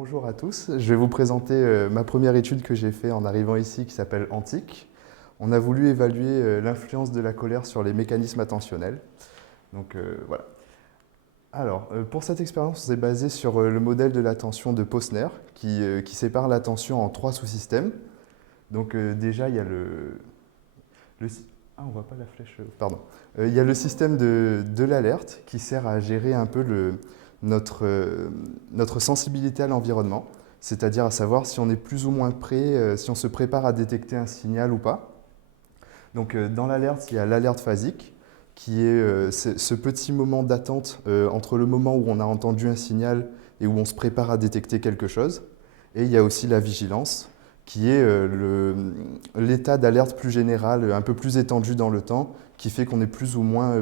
Bonjour à tous, je vais vous présenter ma première étude que j'ai faite en arrivant ici qui s'appelle Antique. On a voulu évaluer l'influence de la colère sur les mécanismes attentionnels. Voilà. Alors, pour cette expérience, on s'est basé sur le modèle de l'attention de Posner qui sépare l'attention en trois sous-systèmes. Déjà, il y a le sy- ah, on voit pas la flèche. Pardon. Il y a le système de l'alerte qui sert à gérer un peu notre sensibilité à l'environnement, c'est-à-dire à savoir si on est plus ou moins prêt, si on se prépare à détecter un signal ou pas. Dans l'alerte, il y a l'alerte phasique, qui est ce petit moment d'attente entre le moment où on a entendu un signal et où on se prépare à détecter quelque chose. Et il y a aussi la vigilance, qui est l'état d'alerte plus général, un peu plus étendu dans le temps, qui fait qu'on est plus ou moins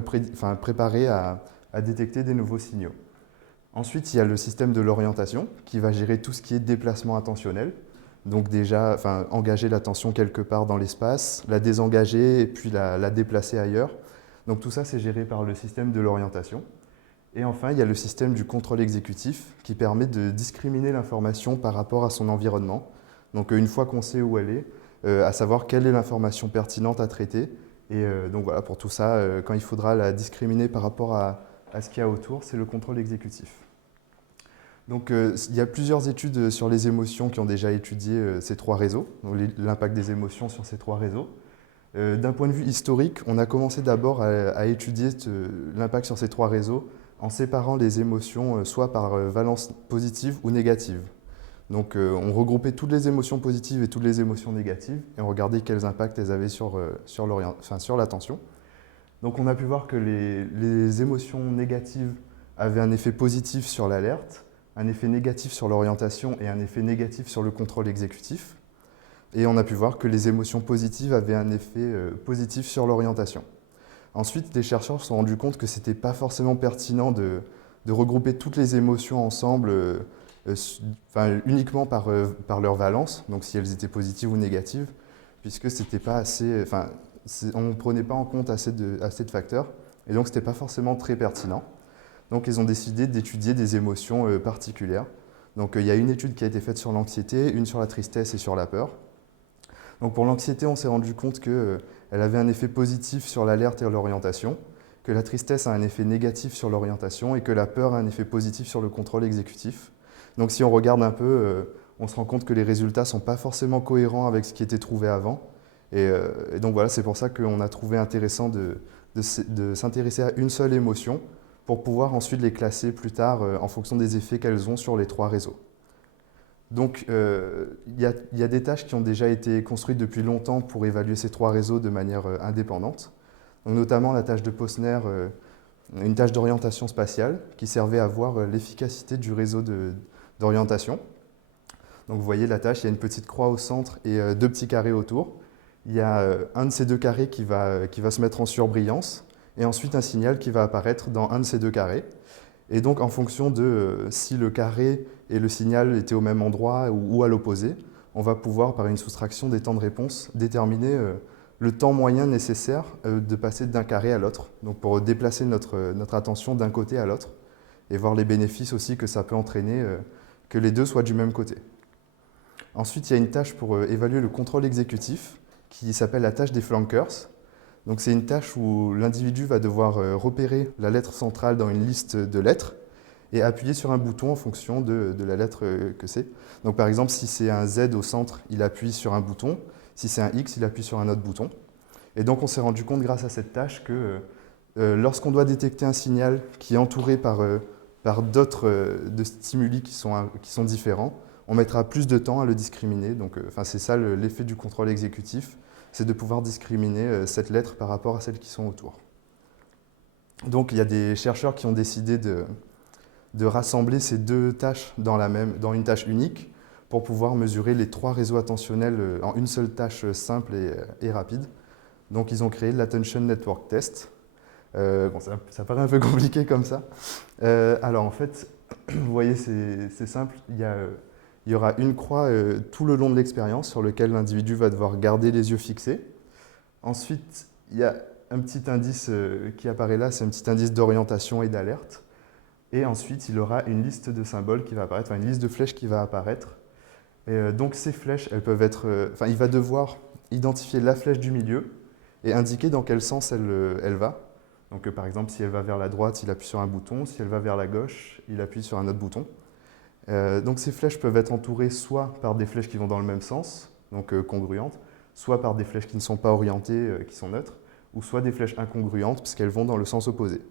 préparé à détecter des nouveaux signaux. Ensuite, il y a le système de l'orientation, qui va gérer tout ce qui est déplacement attentionnel. Donc déjà, engager l'attention quelque part dans l'espace, la désengager et puis la déplacer ailleurs. Donc tout ça, c'est géré par le système de l'orientation. Et enfin, il y a le système du contrôle exécutif qui permet de discriminer l'information par rapport à son environnement. Une fois qu'on sait où elle est, à savoir quelle est l'information pertinente à traiter. Voilà, pour tout ça, quand il faudra la discriminer par rapport à ce qu'il y a autour, c'est le contrôle exécutif. Il y a plusieurs études sur les émotions qui ont déjà étudié ces trois réseaux, l'impact des émotions sur ces trois réseaux. D'un point de vue historique, on a commencé d'abord à étudier l'impact sur ces trois réseaux en séparant les émotions soit par valence positive ou négative. On regroupait toutes les émotions positives et toutes les émotions négatives et on regardait quels impacts elles avaient sur l'attention. Donc on a pu voir que les émotions négatives avaient un effet positif sur l'alerte, un effet négatif sur l'orientation et un effet négatif sur le contrôle exécutif. Et on a pu voir que les émotions positives avaient un effet positif sur l'orientation. Ensuite, les chercheurs se sont rendus compte que ce n'était pas forcément pertinent de regrouper toutes les émotions ensemble uniquement par leur valence, donc si elles étaient positives ou négatives, puisque c'était pas assez, on ne prenait pas en compte assez de facteurs, et donc ce n'était pas forcément très pertinent. Donc ils ont décidé d'étudier des émotions particulières. Il y a une étude qui a été faite sur l'anxiété, une sur la tristesse et sur la peur. Pour l'anxiété, on s'est rendu compte qu'elle avait un effet positif sur l'alerte et l'orientation, que la tristesse a un effet négatif sur l'orientation et que la peur a un effet positif sur le contrôle exécutif. Donc si on regarde un peu, on se rend compte que les résultats ne sont pas forcément cohérents avec ce qui était trouvé avant. Voilà, c'est pour ça qu'on a trouvé intéressant de s'intéresser à une seule émotion pour pouvoir ensuite les classer plus tard en fonction des effets qu'elles ont sur les trois réseaux. Il y a des tâches qui ont déjà été construites depuis longtemps pour évaluer ces trois réseaux de manière indépendante. Notamment la tâche de Posner, une tâche d'orientation spatiale qui servait à voir l'efficacité du réseau d'orientation. Vous voyez la tâche, il y a une petite croix au centre et deux petits carrés autour. Il y a un de ces deux carrés qui va se mettre en surbrillance et ensuite un signal qui va apparaître dans un de ces deux carrés. Et donc, en fonction de si le carré et le signal étaient au même endroit ou à l'opposé, on va pouvoir, par une soustraction des temps de réponse, déterminer le temps moyen nécessaire de passer d'un carré à l'autre, donc pour déplacer notre attention d'un côté à l'autre, et voir les bénéfices aussi que ça peut entraîner que les deux soient du même côté. Ensuite, il y a une tâche pour évaluer le contrôle exécutif qui s'appelle la tâche des flankers. C'est une tâche où l'individu va devoir repérer la lettre centrale dans une liste de lettres et appuyer sur un bouton en fonction de la lettre que c'est. Par exemple, si c'est un Z au centre, il appuie sur un bouton. Si c'est un X, il appuie sur un autre bouton. Et donc on s'est rendu compte grâce à cette tâche que lorsqu'on doit détecter un signal qui est entouré par d'autres de stimuli qui sont différents, on mettra plus de temps à le discriminer. C'est ça l'effet du contrôle exécutif, c'est de pouvoir discriminer cette lettre par rapport à celles qui sont autour. Il y a des chercheurs qui ont décidé de rassembler ces deux tâches dans une tâche unique pour pouvoir mesurer les trois réseaux attentionnels en une seule tâche simple et rapide. Ils ont créé l'Attention Network Test. Ça paraît un peu compliqué comme ça. En fait, vous voyez, c'est simple. Il y aura une croix tout le long de l'expérience sur lequel l'individu va devoir garder les yeux fixés. Ensuite, il y a un petit indice qui apparaît là, c'est un petit indice d'orientation et d'alerte. Et ensuite, il aura une liste de symboles qui va apparaître, enfin une liste de flèches qui va apparaître. Et donc ces flèches, elles peuvent être, enfin il va devoir identifier la flèche du milieu et indiquer dans quel sens elle va. Donc par exemple, si elle va vers la droite, il appuie sur un bouton. Si elle va vers la gauche, il appuie sur un autre bouton. Donc ces flèches peuvent être entourées soit par des flèches qui vont dans le même sens, donc congruentes, soit par des flèches qui ne sont pas orientées, qui sont neutres, ou soit des flèches incongruentes puisqu'elles vont dans le sens opposé.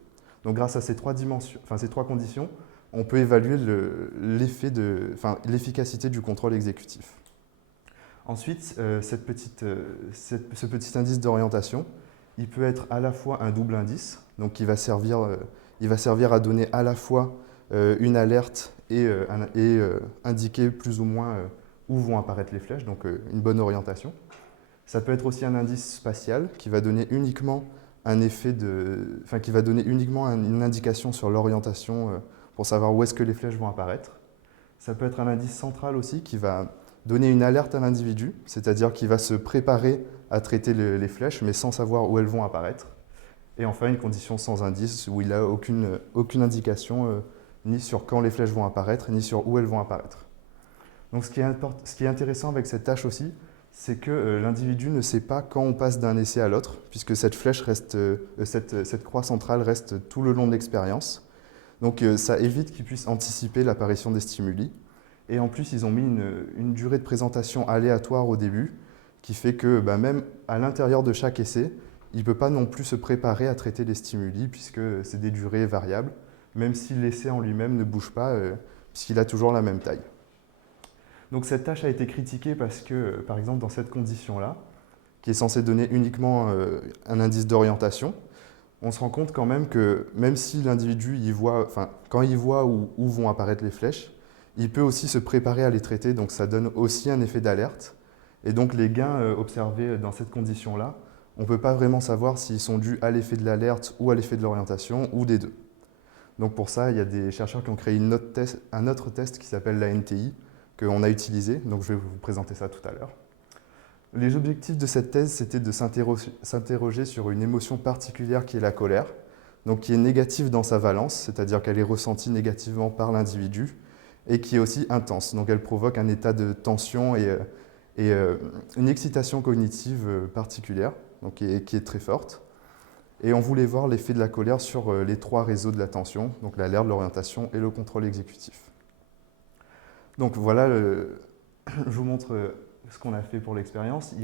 Donc grâce à ces trois dimensions, enfin ces trois conditions, on peut évaluer l'efficacité du contrôle exécutif. Ensuite, ce petit indice d'orientation, il peut être à la fois un double indice, donc il va servir à donner à la fois une alerte et indiquer plus ou moins où vont apparaître les flèches, donc une bonne orientation. Ça peut être aussi un indice spatial qui va donner uniquement qui va donner uniquement une indication sur l'orientation pour savoir où est-ce que les flèches vont apparaître. Ça peut être un indice central aussi qui va donner une alerte à l'individu, c'est-à-dire qu'il va se préparer à traiter les flèches, mais sans savoir où elles vont apparaître. Et enfin, une condition sans indice, où il n'a aucune indication ni sur quand les flèches vont apparaître, ni sur où elles vont apparaître. Donc ce qui est intéressant avec cette tâche aussi, c'est que l'individu ne sait pas quand on passe d'un essai à l'autre, puisque cette flèche reste, cette croix centrale reste tout le long de l'expérience. Donc ça évite qu'il puisse anticiper l'apparition des stimuli. Et en plus, ils ont mis une durée de présentation aléatoire au début, qui fait que même à l'intérieur de chaque essai, il ne peut pas non plus se préparer à traiter les stimuli, puisque c'est des durées variables, même si l'essai en lui-même ne bouge pas, puisqu'il a toujours la même taille. Donc cette tâche a été critiquée parce que, par exemple, dans cette condition-là, qui est censée donner uniquement un indice d'orientation, on se rend compte quand même que même si l'individu, quand il voit où vont apparaître les flèches, il peut aussi se préparer à les traiter, donc ça donne aussi un effet d'alerte. Et donc les gains observés dans cette condition-là, on ne peut pas vraiment savoir s'ils sont dus à l'effet de l'alerte ou à l'effet de l'orientation, ou des deux. Donc pour ça, il y a des chercheurs qui ont créé un autre test qui s'appelle la NTI, qu'on a utilisé, donc je vais vous présenter ça tout à l'heure. Les objectifs de cette thèse, c'était de s'interroger sur une émotion particulière qui est la colère, donc qui est négative dans sa valence, c'est-à-dire qu'elle est ressentie négativement par l'individu, et qui est aussi intense, donc elle provoque un état de tension et une excitation cognitive particulière, donc qui est très forte. Et on voulait voir l'effet de la colère sur les trois réseaux de l'attention, donc l'alerte, l'orientation et le contrôle exécutif. Donc voilà, je vous montre ce qu'on a fait pour l'expérience.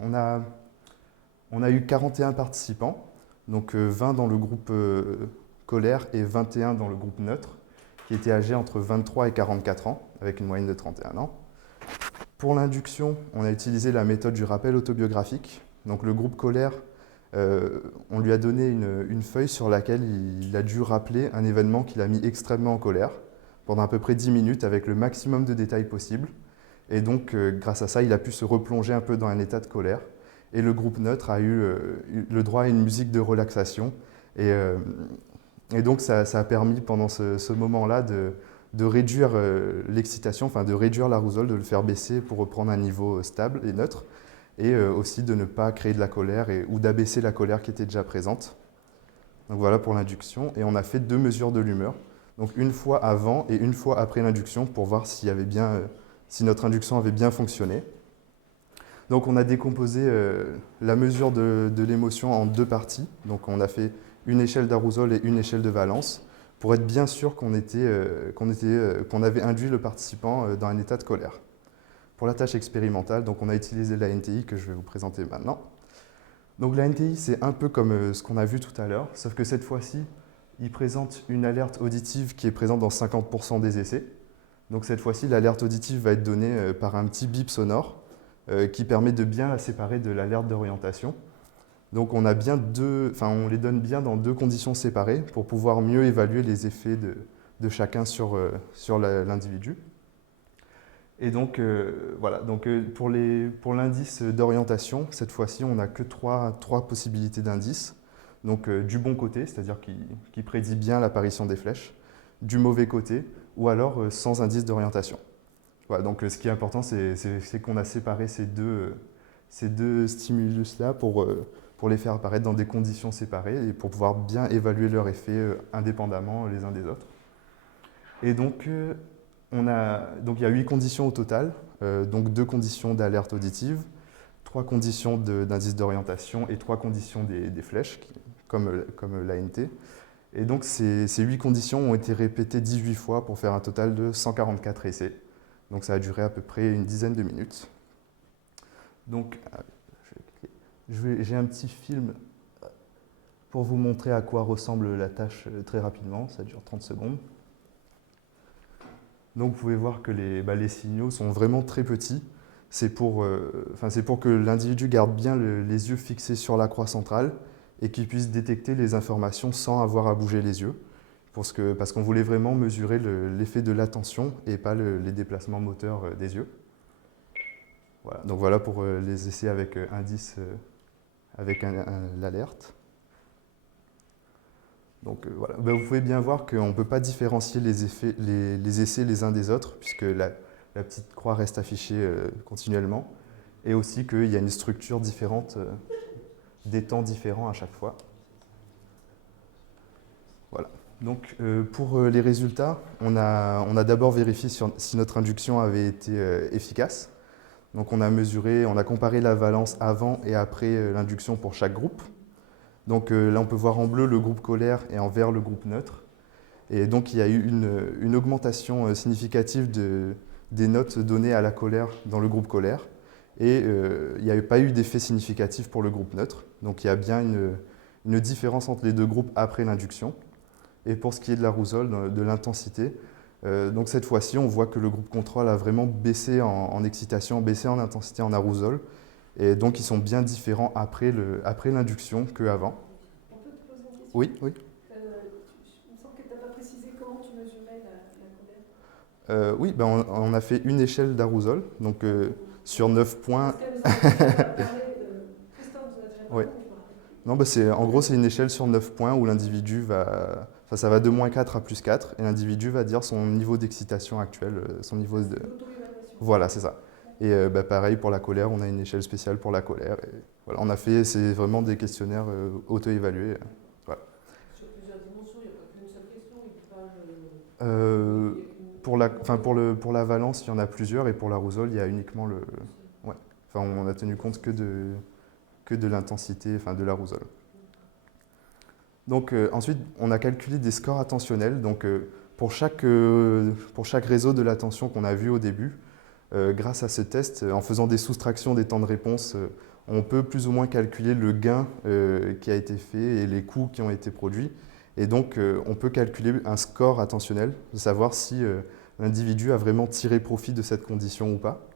On a eu 41 participants, donc 20 dans le groupe colère et 21 dans le groupe neutre, qui étaient âgés entre 23 et 44 ans, avec une moyenne de 31 ans. Pour l'induction, on a utilisé la méthode du rappel autobiographique. Donc le groupe colère, on lui a donné une feuille sur laquelle il a dû rappeler un événement qu'il a mis extrêmement en colère pendant à peu près 10 minutes avec le maximum de détails possible. Et donc, grâce à ça, il a pu se replonger un peu dans un état de colère. Et le groupe neutre a eu le droit à une musique de relaxation. Et donc, ça a permis pendant ce moment-là de réduire l'excitation, enfin de réduire l'arousal, de le faire baisser pour reprendre un niveau stable et neutre. Et aussi de ne pas créer de la colère ou d'abaisser la colère qui était déjà présente. Donc voilà pour l'induction. Et on a fait 2 mesures de l'humeur. Donc une fois avant et une fois après l'induction pour voir si notre induction avait bien fonctionné. Donc on a décomposé la mesure de l'émotion en 2 parties. Donc on a fait une échelle d'arousal et une échelle de valence pour être bien sûr qu'on avait induit le participant dans un état de colère. Pour la tâche expérimentale, donc on a utilisé la NTI que je vais vous présenter maintenant. Donc la NTI, c'est un peu comme ce qu'on a vu tout à l'heure, sauf que cette fois-ci, il présente une alerte auditive qui est présente dans 50% des essais. Donc cette fois-ci, l'alerte auditive va être donnée par un petit bip sonore qui permet de bien la séparer de l'alerte d'orientation. Donc on les donne bien dans 2 conditions séparées pour pouvoir mieux évaluer les effets de chacun sur l'individu. Et donc voilà, pour l'indice d'orientation, cette fois-ci, on n'a que 3 possibilités d'indices. Donc du bon côté, c'est-à-dire qui prédit bien l'apparition des flèches, du mauvais côté, ou alors sans indice d'orientation. Voilà, donc ce qui est important, c'est qu'on a séparé ces deux stimulus-là pour pour les faire apparaître dans des conditions séparées et pour pouvoir bien évaluer leur effet indépendamment les uns des autres. Et donc, donc il y a 8 conditions au total, donc 2 conditions d'alerte auditive, 3 conditions d'indice d'orientation et 3 conditions des flèches, comme l'ANT. Et donc ces 8 conditions ont été répétées 18 fois pour faire un total de 144 essais. Donc ça a duré à peu près une dizaine de minutes. Donc j'ai un petit film pour vous montrer à quoi ressemble la tâche très rapidement, ça dure 30 secondes. Donc vous pouvez voir que les signaux sont vraiment très petits. C'est pour que l'individu garde bien les yeux fixés sur la croix centrale et qu'il puisse détecter les informations sans avoir à bouger les yeux. Parce qu'on voulait vraiment mesurer l'effet de l'attention et pas les déplacements moteurs des yeux. Voilà. Donc voilà pour les essais avec indice, avec l'alerte. Donc voilà. Vous pouvez bien voir qu'on ne peut pas différencier les essais les uns des autres, puisque la petite croix reste affichée continuellement, et aussi qu'il y a une structure différente, des temps différents à chaque fois. Voilà. Donc pour les résultats, on a d'abord vérifié si notre induction avait été efficace. Donc on a comparé la valence avant et après l'induction pour chaque groupe. Donc là on peut voir en bleu le groupe colère et en vert le groupe neutre. Et donc il y a eu une augmentation significative des notes données à la colère dans le groupe colère. Et il n'y a pas eu d'effet significatif pour le groupe neutre. Donc il y a bien une différence entre les deux groupes après l'induction. Et pour ce qui est de la roussole, de l'intensité, donc cette fois-ci, on voit que le groupe contrôle a vraiment baissé en excitation, baissé en intensité en arousole. Et donc ils sont bien différents après l'induction qu'avant. On peut te poser une question? Oui, oui. Il me semble que tu n'as pas précisé comment tu mesurais la colère. Oui, on a fait une échelle d'arousole, donc sur 9 points. Oui. Non, en gros, c'est une échelle sur 9 points où l'individu va... Enfin, ça va de -4 à +4, et l'individu va dire son niveau d'excitation actuel, son niveau de... Voilà, c'est ça. Et pareil, pour la colère, on a une échelle spéciale pour la colère. Et voilà, c'est vraiment des questionnaires auto-évalués. Voilà. Sur plusieurs dimensions, il n'y a pas qu'une seule question, pour la valence, il y en a plusieurs, et pour la roussole, il y a uniquement le... Ouais. Enfin, on a tenu compte que de l'intensité, enfin de la roussole. Donc ensuite, on a calculé des scores attentionnels. Donc pour chaque réseau de l'attention qu'on a vu au début, grâce à ce test, en faisant des soustractions des temps de réponse, on peut plus ou moins calculer le gain qui a été fait et les coûts qui ont été produits. Et donc on peut calculer un score attentionnel, de savoir si l'individu a vraiment tiré profit de cette condition ou pas.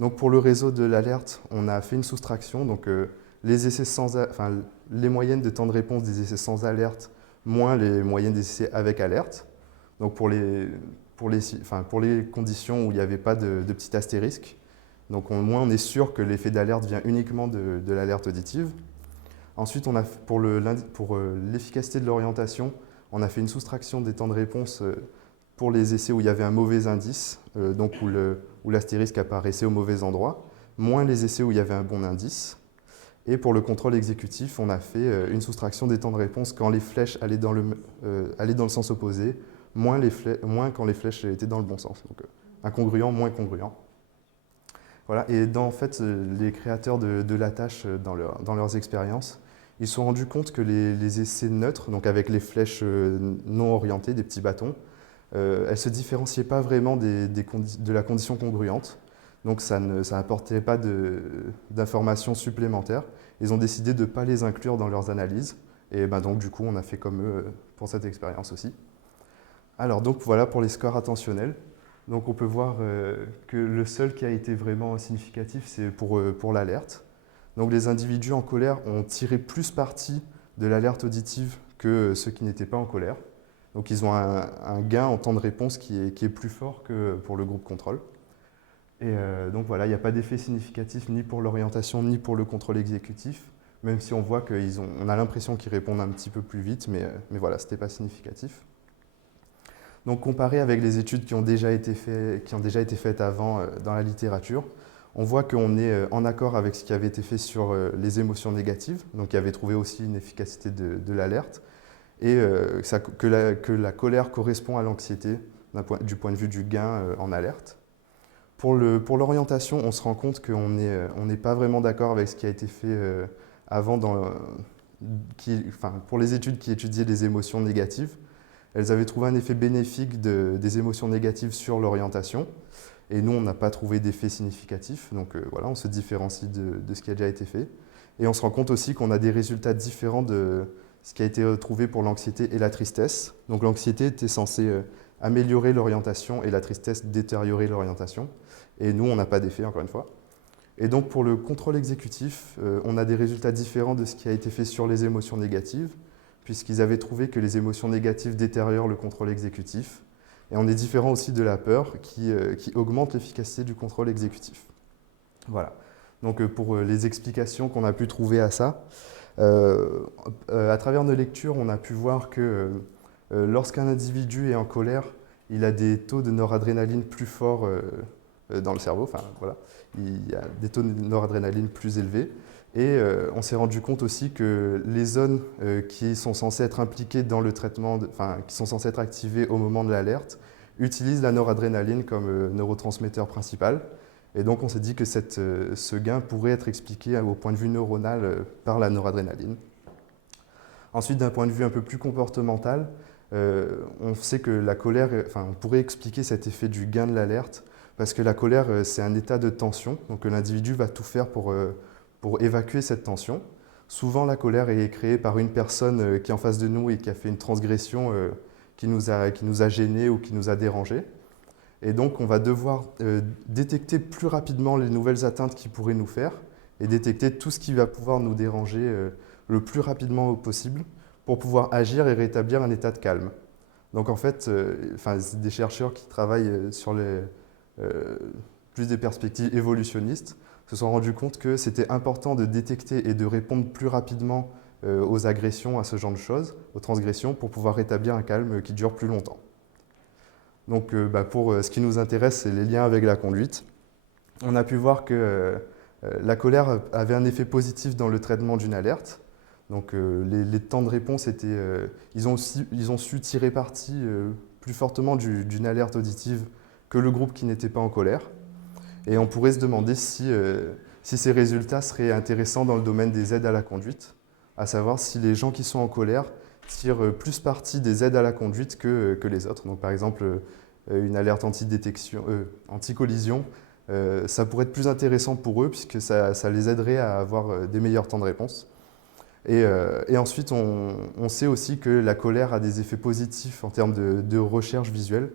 Donc pour le réseau de l'alerte, on a fait une soustraction. Donc les moyennes de temps de réponse des essais sans alerte moins les moyennes des essais avec alerte. Donc pour les conditions où il n'y avait pas de petit astérisque. Donc au moins on est sûr que l'effet d'alerte vient uniquement de l'alerte auditive. Ensuite, pour l'efficacité de l'orientation, on a fait une soustraction des temps de réponse pour les essais où il y avait un mauvais indice, donc où l'astérisque apparaissait au mauvais endroit, moins les essais où il y avait un bon indice. Et pour le contrôle exécutif, on a fait une soustraction des temps de réponse quand les flèches allaient dans le sens opposé, moins quand les flèches étaient dans le bon sens. Donc incongruent, moins congruent. Voilà. Et en fait, les créateurs de la tâche, dans leurs expériences, ils se sont rendus compte que les essais neutres, donc avec les flèches non orientées, des petits bâtons, elles ne se différenciaient pas vraiment de la condition congruente. Donc ça n'apportait pas d'informations supplémentaires. Ils ont décidé de ne pas les inclure dans leurs analyses. Et donc du coup, on a fait comme eux pour cette expérience aussi. Alors donc voilà pour les scores attentionnels. Donc on peut voir que le seul qui a été vraiment significatif, c'est pour l'alerte. Donc les individus en colère ont tiré plus parti de l'alerte auditive que ceux qui n'étaient pas en colère. Donc ils ont un gain en temps de réponse qui est plus fort que pour le groupe contrôle. Et donc voilà, il n'y a pas d'effet significatif ni pour l'orientation ni pour le contrôle exécutif, même si on voit qu'on a l'impression qu'ils répondent un petit peu plus vite, mais voilà, ce n'était pas significatif. Donc comparé avec les études qui ont déjà été faites avant dans la littérature, On voit qu'on est en accord avec ce qui avait été fait sur les émotions négatives, donc il avait trouvé aussi une efficacité de l'alerte, et que la colère correspond à l'anxiété du point de vue du gain en alerte. Pour l'orientation, on se rend compte qu'on n'est pas vraiment d'accord avec ce qui a été fait avant pour les études qui étudiaient les émotions négatives. Elles avaient trouvé un effet bénéfique des émotions négatives sur l'orientation. Et nous, on n'a pas trouvé d'effet significatif. Donc voilà, on se différencie de ce qui a déjà été fait. Et on se rend compte aussi qu'on a des résultats différents de ce qui a été trouvé pour l'anxiété et la tristesse. Donc l'anxiété était censée améliorer l'orientation et la tristesse détériorer l'orientation. Et nous, on n'a pas d'effet, encore une fois. Et donc pour le contrôle exécutif, on a des résultats différents de ce qui a été fait sur les émotions négatives, puisqu'ils avaient trouvé que les émotions négatives détériorent le contrôle exécutif. Et on est différent aussi de la peur qui augmente l'efficacité du contrôle exécutif. Voilà. Donc pour les explications qu'on a pu trouver à ça, à travers nos lectures, on a pu voir que lorsqu'un individu est en colère, il a des taux de noradrénaline plus forts dans le cerveau. Enfin, voilà. Il y a des taux de noradrénaline plus élevés. Et on s'est rendu compte aussi que les zones qui sont censées être impliquées dans le traitement, qui sont censées être activées au moment de l'alerte, utilisent la noradrénaline comme neurotransmetteur principal. Et donc on s'est dit que ce gain pourrait être expliqué au point de vue neuronal par la noradrénaline. Ensuite, d'un point de vue un peu plus comportemental, on sait que la colère, on pourrait expliquer cet effet du gain de l'alerte, parce que la colère, c'est un état de tension, donc l'individu va tout faire pour évacuer cette tension. Souvent, la colère est créée par une personne qui est en face de nous et qui a fait une transgression qui nous a gênés ou qui nous a dérangés. Et donc, on va devoir détecter plus rapidement les nouvelles atteintes qu'il pourrait nous faire et détecter tout ce qui va pouvoir nous déranger le plus rapidement possible pour pouvoir agir et rétablir un état de calme. Donc, en fait, c'est des chercheurs qui travaillent sur plus des perspectives évolutionnistes se sont rendus compte que c'était important de détecter et de répondre plus rapidement aux agressions, à ce genre de choses, aux transgressions, pour pouvoir rétablir un calme qui dure plus longtemps. Donc pour ce qui nous intéresse, c'est les liens avec la conduite. On a pu voir que la colère avait un effet positif dans le traitement d'une alerte. Donc les temps de réponse ils ont su tirer parti plus fortement d'une alerte auditive que le groupe qui n'était pas en colère. Et on pourrait se demander si ces résultats seraient intéressants dans le domaine des aides à la conduite, à savoir si les gens qui sont en colère tirent plus parti des aides à la conduite que les autres. Donc par exemple, une alerte anti-collision, ça pourrait être plus intéressant pour eux puisque ça les aiderait à avoir des meilleurs temps de réponse. Et ensuite, on sait aussi que la colère a des effets positifs en termes de recherche visuelle.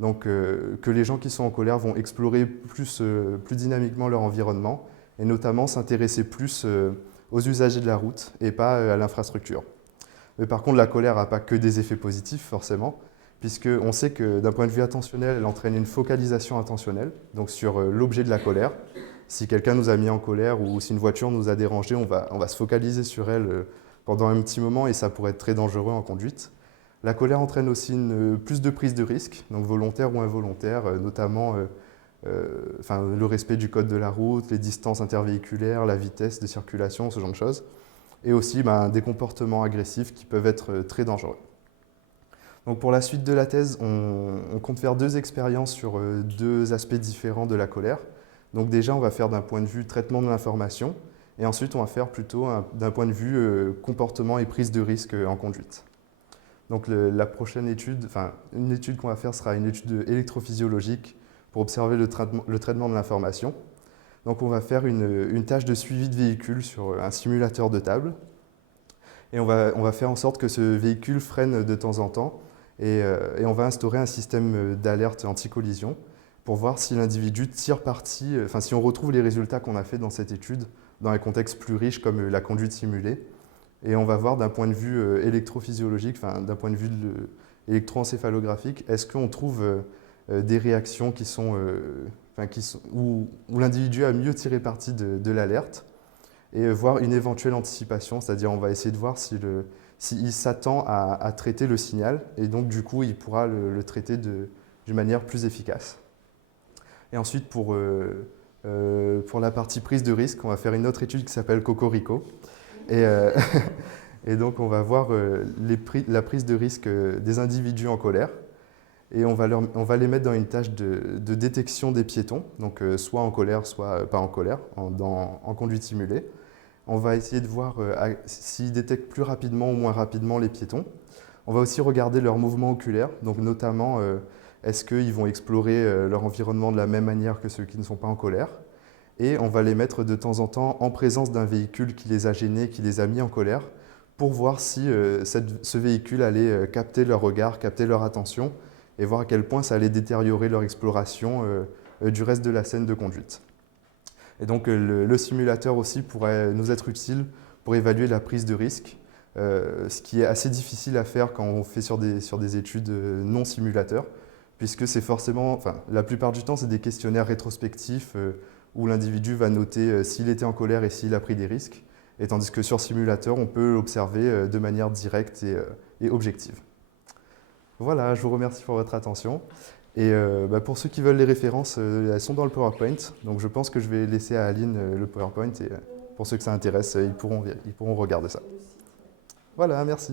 Donc que les gens qui sont en colère vont explorer plus dynamiquement leur environnement et notamment s'intéresser plus aux usagers de la route et pas à l'infrastructure. Mais par contre, la colère n'a pas que des effets positifs forcément, puisqu'on sait que d'un point de vue attentionnel, elle entraîne une focalisation attentionnelle, donc sur l'objet de la colère. Si quelqu'un nous a mis en colère ou si une voiture nous a dérangé, on va se focaliser sur elle pendant un petit moment et ça pourrait être très dangereux en conduite. La colère entraîne aussi plus de prise de risque, donc volontaire ou involontaire, notamment le respect du code de la route, les distances intervéhiculaires, la vitesse de circulation, ce genre de choses. Et aussi des comportements agressifs qui peuvent être très dangereux. Donc pour la suite de la thèse, on compte faire 2 expériences sur 2 aspects différents de la colère. Donc déjà, on va faire d'un point de vue traitement de l'information, et ensuite on va faire plutôt d'un point de vue comportement et prise de risque en conduite. Donc la prochaine étude, une étude qu'on va faire sera une étude électrophysiologique pour observer le traitement de l'information. Donc on va faire une tâche de suivi de véhicule sur un simulateur de table. Et on va faire en sorte que ce véhicule freine de temps en temps et on va instaurer un système d'alerte anti-collision pour voir si l'individu tire parti, si on retrouve les résultats qu'on a fait dans cette étude dans un contexte plus riche comme la conduite simulée. Et on va voir d'un point de vue électrophysiologique, d'un point de vue électroencéphalographique, est-ce qu'on trouve des réactions où l'individu a mieux tiré parti de l'alerte et voir une éventuelle anticipation, c'est-à-dire on va essayer de voir s'il s'attend à traiter le signal et donc du coup il pourra le traiter d'une manière plus efficace. Et ensuite pour Pour la partie prise de risque, on va faire une autre étude qui s'appelle Cocorico. Et, et donc, on va voir la prise de risque des individus en colère. Et on va les mettre dans une tâche de détection des piétons, donc soit en colère, soit pas en colère, en conduite simulée. On va essayer de voir s'ils détectent plus rapidement ou moins rapidement les piétons. On va aussi regarder leurs mouvements oculaires, donc notamment est-ce qu'ils vont explorer leur environnement de la même manière que ceux qui ne sont pas en colère. Et on va les mettre de temps en temps en présence d'un véhicule qui les a gênés, qui les a mis en colère, pour voir si ce véhicule allait capter leur regard, capter leur attention, et voir à quel point ça allait détériorer leur exploration du reste de la scène de conduite. Et donc le simulateur aussi pourrait nous être utile pour évaluer la prise de risque, ce qui est assez difficile à faire quand on fait sur des études non simulateurs, puisque c'est forcément, enfin la plupart du temps c'est des questionnaires rétrospectifs où l'individu va noter s'il était en colère et s'il a pris des risques, et tandis que sur simulateur on peut l'observer de manière directe et objective. Voilà, je vous remercie pour votre attention. Et pour ceux qui veulent les références, elles sont dans le PowerPoint. Donc je pense que je vais laisser à Aline le PowerPoint. Et pour ceux que ça intéresse, ils pourront regarder ça. Voilà, merci.